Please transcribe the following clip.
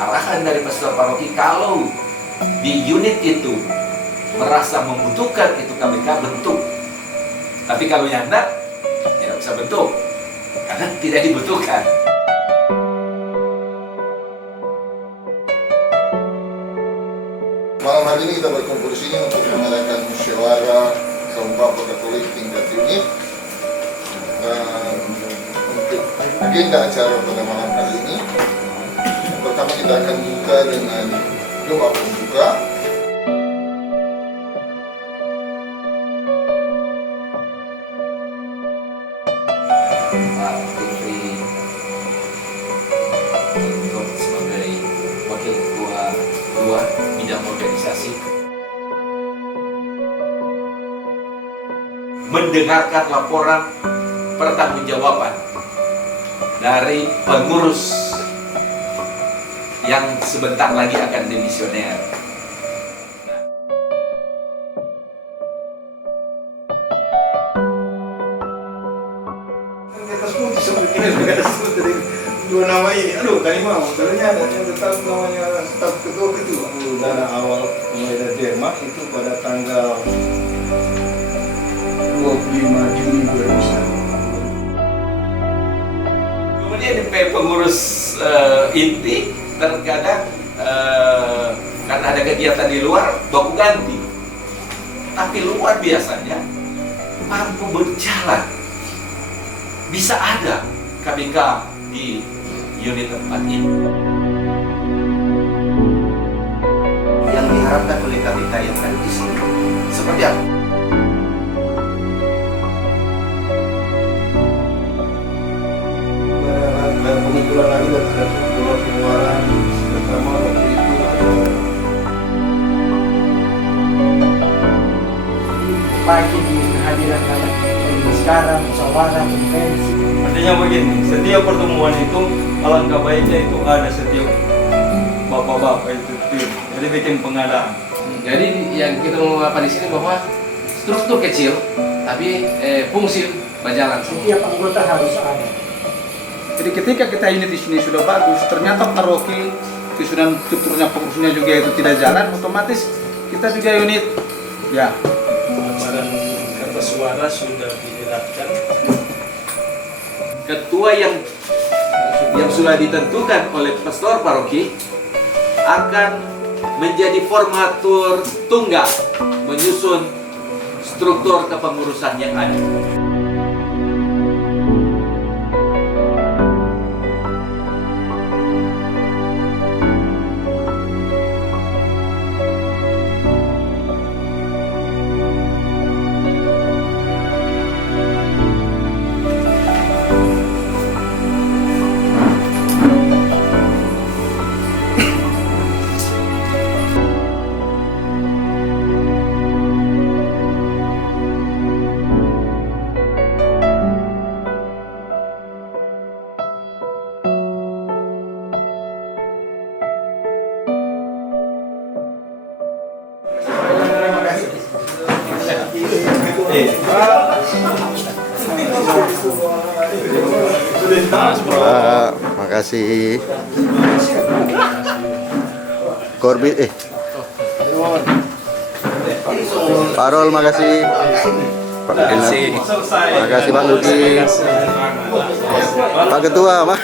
arahan dari pastor paroki, kalau di unit itu merasa membutuhkan itu KBK bentuk. Tapi kalau yang tidak bisa bentuk karena tidak dibutuhkan. Malam hari ini kita berkumpul di sini untuk mengadakan musyawarah kaum bapa Katolik tingkat unit. Untuk agenda acara pada malam hari ini, yang pertama kita akan buka dengan doa pembuka. Pak Fitri untuk sebagai wakil ketua 2 bidang organisasi mendengarkan laporan pertanggungjawaban dari pengurus yang sebentar lagi akan dimisioner. Dua nama ini, aduh kan mau, ternyata yang tetap namanya staf ketua. Dana awal mulai dari Denmark itu pada tanggal 25 Juni 2001. Kemudian di pengurus inti terkadang karena ada kegiatan di luar baku ganti, tapi luar biasanya mampu berjalan. Bisa ada KBK di unit tempat ini. Yang diharapkan oleh KBK yang ada di sini seperti apa? Dan pengumpulan lagi dan ada pengeluaran pertama waktu itu ada pagi di kehadiran sekarang musyawarah konferensi. artinya begini, setiap pertemuan itu alangkah baiknya itu ada setiap bapak-bapak itu tim, jadi bikin pengadaan. Jadi yang kita mau apa di sini bahwa struktur kecil tapi fungsi berjalan. Setiap anggota harus ada. Jadi ketika kita unit di sini sudah bagus, ternyata paroki kesudahan strukturnya pengurusnya juga itu tidak jalan, otomatis kita juga unit ya. Badan kertas suara sudah diedarkan. Ketua yang sudah ditentukan oleh pastor paroki akan menjadi formatur tunggal menyusun struktur kepengurusan yang ada. Makasih. Korbit Parol, makasih. Pak Makasih Pak Luki. Pak Ketua, Pak.